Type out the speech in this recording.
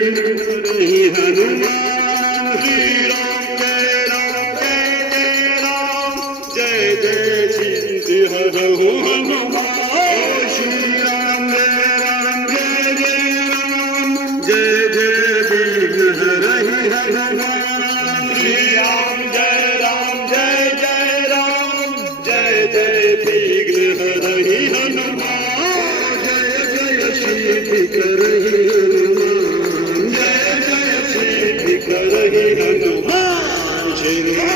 रही हनुमान श्री राम जय जय चिंति हरहु हनुमान श्री राम जय जय राम जय जय विघ्न हरहि हनुमान श्री राम जय जय राम जय जय विघ्न हरहि हनुमान जय जय सिद्धि करहि हनुमान जय जय सिद्धि करहि हनुमान श्री